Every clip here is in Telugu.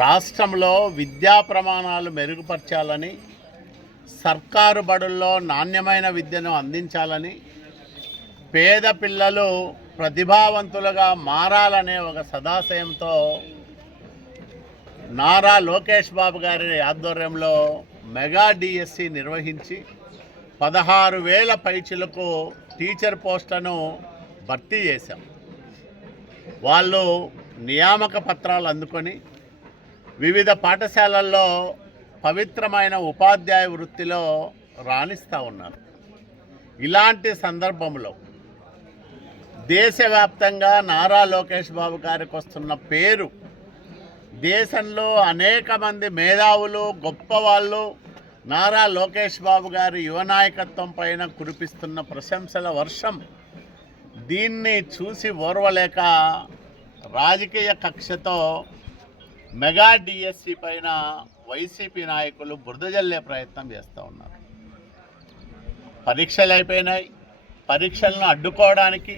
రాష్ట్రంలో విద్యా ప్రమాణాలు మెరుగుపరచాలని, సర్కారు బడుల్లో నాణ్యమైన విద్యను అందించాలని, పేద పిల్లలు ప్రతిభావంతులుగా మారాలనే ఒక సదాశయంతో నారా లోకేష్ బాబు గారి ఆధ్వర్యంలో మెగా డిఎస్సి నిర్వహించి 16,000 పైచిలకు టీచర్ పోస్టులను భర్తీ చేశాం. వాళ్ళు నియామక పత్రాలు అందుకొని వివిధ పాఠశాలల్లో పవిత్రమైన ఉపాధ్యాయ వృత్తిలో రాణిస్తూ ఉన్నారు. ఇలాంటి సందర్భంలో దేశవ్యాప్తంగా నారా లోకేష్ బాబు గారికి వస్తున్న పేరు, దేశంలో అనేక మంది మేధావులు గొప్పవాళ్ళు నారా లోకేష్ బాబు గారి యువ నాయకత్వం పైన కురిపిస్తున్న ప్రశంసల వర్షం, దీన్ని చూసి ఓర్వలేక రాజకీయ కక్షతో మెగా డిఎస్సి పైన వైసీపీ నాయకులు బురద జల్లే ప్రయత్నం చేస్తూ ఉన్నారు. పరీక్షలు అయిపోయినాయి, పరీక్షలను అడ్డుకోవడానికి,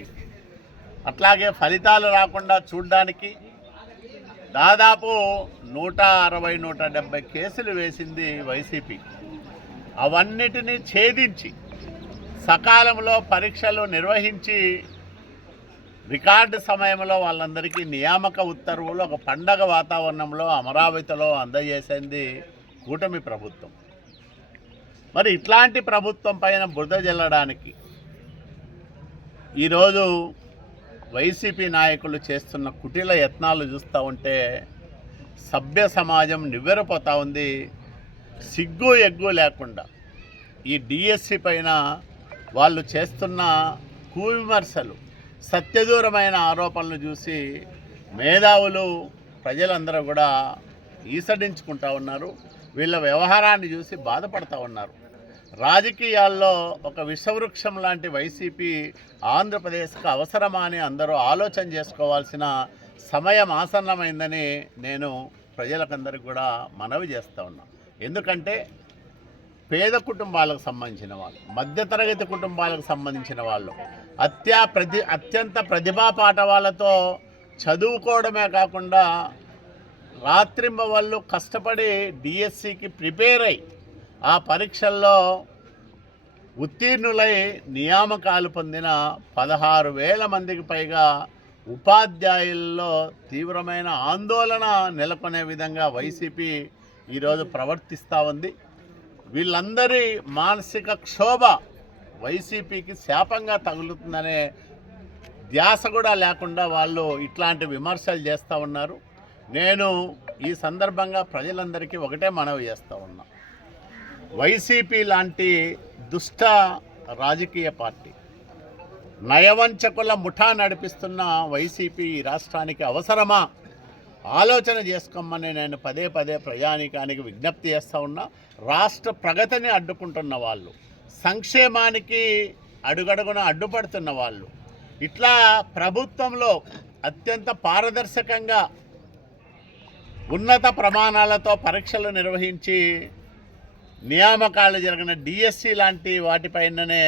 అట్లాగే ఫలితాలు రాకుండా చూడడానికి దాదాపు 160-170 కేసులు వేసింది వైసీపీ. అవన్నిటినీ ఛేదించి సకాలంలో పరీక్షలు నిర్వహించి రికార్డు సమయంలో వాళ్ళందరికీ నియామక ఉత్తర్వులు ఒక పండగ వాతావరణంలో అమరావతిలో అందజేసింది కూటమి ప్రభుత్వం. మరి ఇట్లాంటి ప్రభుత్వం పైన బురద జల్లడానికి ఈరోజు వైసీపీ నాయకులు చేస్తున్న కుటిల యత్నాలు చూస్తూ ఉంటే సభ్య సమాజం నివ్వెరపోతూ ఉంది. సిగ్గు ఎగ్గు లేకుండా ఈ డిఎస్సి పైన వాళ్ళు చేస్తున్న కువిమర్శలు, సత్యదూరమైన ఆరోపణలు చూసి మేధావులు, ప్రజలందరూ కూడా ఈసడించుకుంటూ ఉన్నారు. వీళ్ళ వ్యవహారాన్ని చూసి బాధపడుతూ ఉన్నారు. రాజకీయాల్లో ఒక విషవృక్షం లాంటి వైసీపీ ఆంధ్రప్రదేశ్కి అవసరమా అని అందరూ ఆలోచన చేసుకోవాల్సిన సమయం ఆసన్నమైందని నేను ప్రజలకందరికీ కూడా మనవి చేస్తూ ఉన్నాను. ఎందుకంటే పేద కుటుంబాలకు సంబంధించిన వాళ్ళు, మధ్యతరగతి కుటుంబాలకు సంబంధించిన వాళ్ళు అత్యంత ప్రతిభా పాఠవాలతో చదువుకోవడమే కాకుండా రాత్రింబవళ్ళు కష్టపడి డిఎస్సికి ప్రిపేర్ అయ్యి ఆ పరీక్షల్లో ఉత్తీర్ణులై నియామకాలు పొందిన 16,000 మందికి పైగా ఉపాధ్యాయుల్లో తీవ్రమైన ఆందోళన నెలకొనే విధంగా వైసీపీ ఈరోజు ప్రవర్తిస్తూ ఉంది. వీళ్ళందరి మానసిక క్షోభ వైసీపీకి శాపంగా తగులుతుందనే ధ్యాస కూడా లేకుండా వాళ్ళు ఇట్లాంటి విమర్శలు చేస్తూ ఉన్నారు. నేను ఈ సందర్భంగా ప్రజలందరికీ ఒకటే మనవి చేస్తూ ఉన్నా, వైసీపీ లాంటి దుష్ట రాజకీయ పార్టీ, నయవంచకుల ముఠా నడిపిస్తున్న వైసీపీ ఈ రాష్ట్రానికి అవసరమా ఆలోచన చేసుకోమని నేను పదే ప్రజానీకానికి విజ్ఞప్తి చేస్తూ ఉన్నా. రాష్ట్ర ప్రగతిని అడ్డుకుంటున్న వాళ్ళు, సంక్షేమానికి అడుగడుగున అడ్డుపడుతున్న వాళ్ళు, ఇట్లా ప్రభుత్వంలో అత్యంత పారదర్శకంగా ఉన్నత ప్రమాణాలతో పరీక్షలు నిర్వహించి నియామకాలు జరిగిన డిఎస్సి లాంటి వాటిపైననే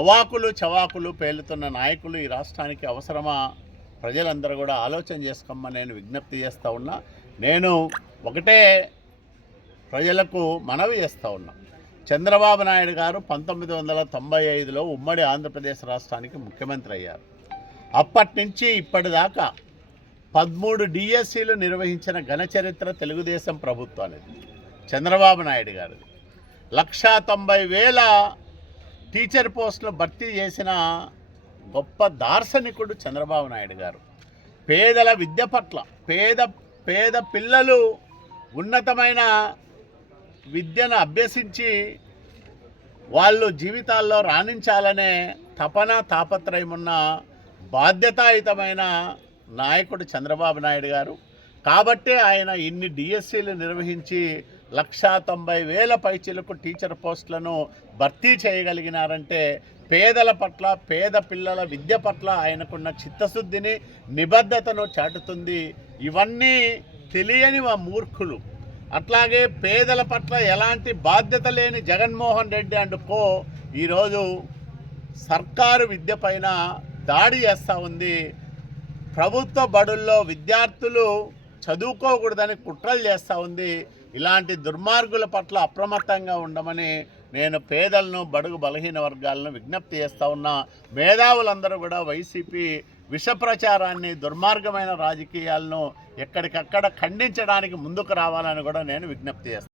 అవాకులు చవాకులు పేలుతున్న నాయకులు ఈ రాష్ట్రానికి అవసరమా? ప్రజలందరూ కూడా ఆలోచన చేసుకోమని నేను విజ్ఞప్తి చేస్తూ ఉన్నా. నేను ఒకటే ప్రజలకు మనవి చేస్తూ ఉన్నా, చంద్రబాబు నాయుడు గారు 1995లో ఉమ్మడి ఆంధ్రప్రదేశ్ రాష్ట్రానికి ముఖ్యమంత్రి అయ్యారు. అప్పటి నుంచి ఇప్పటిదాకా 13 డిఎస్సీలు నిర్వహించిన ఘన చరిత్ర తెలుగుదేశం ప్రభుత్వానికి, చంద్రబాబు నాయుడు గారు 190,000 టీచర్ పోస్టులు భర్తీ చేసిన గొప్ప దార్శనికుడు చంద్రబాబు నాయుడు గారు. పేదల విద్య పట్ల, పేద పిల్లలు ఉన్నతమైన విద్యను అభ్యసించి వాళ్ళు జీవితాల్లో రాణించాలనే తాపత్రయం ఉన్న బాధ్యతాయుతమైన నాయకుడు చంద్రబాబు నాయుడు గారు. కాబట్టే ఆయన ఇన్ని డిఎస్సీలు నిర్వహించి 190,000 పైచిలకు టీచర్ పోస్టులను భర్తీ చేయగలిగినారంటే పేదల పట్ల, పేద పిల్లల విద్య పట్ల ఆయనకున్న చిత్తశుద్ధిని, నిబద్ధతను చాటుతుంది. ఇవన్నీ తెలియని మూర్ఖులు, అట్లాగే పేదల పట్ల ఎలాంటి బాధ్యత లేని జగన్మోహన్ రెడ్డి అండ్ కో ఈరోజు సర్కారు విద్య పైన దాడి చేస్తూ ఉంది. ప్రభుత్వ బడుల్లో విద్యార్థులు చదువుకోకూడదని కుట్రలు చేస్తూ ఉంది. ఇలాంటి దుర్మార్గుల పట్ల అప్రమత్తంగా ఉండమని నేను పేదలను, బడుగు బలహీన వర్గాలను విజ్ఞప్తి చేస్తూ ఉన్నా. మేధావులందరూ కూడా వైసీపీ విష ప్రచారాన్ని, దుర్మార్గమైన రాజకీయాలను ఎక్కడికక్కడ ఖండించడానికి ముందుకు రావాలని కూడా నేను విజ్ఞప్తి చేస్తాను.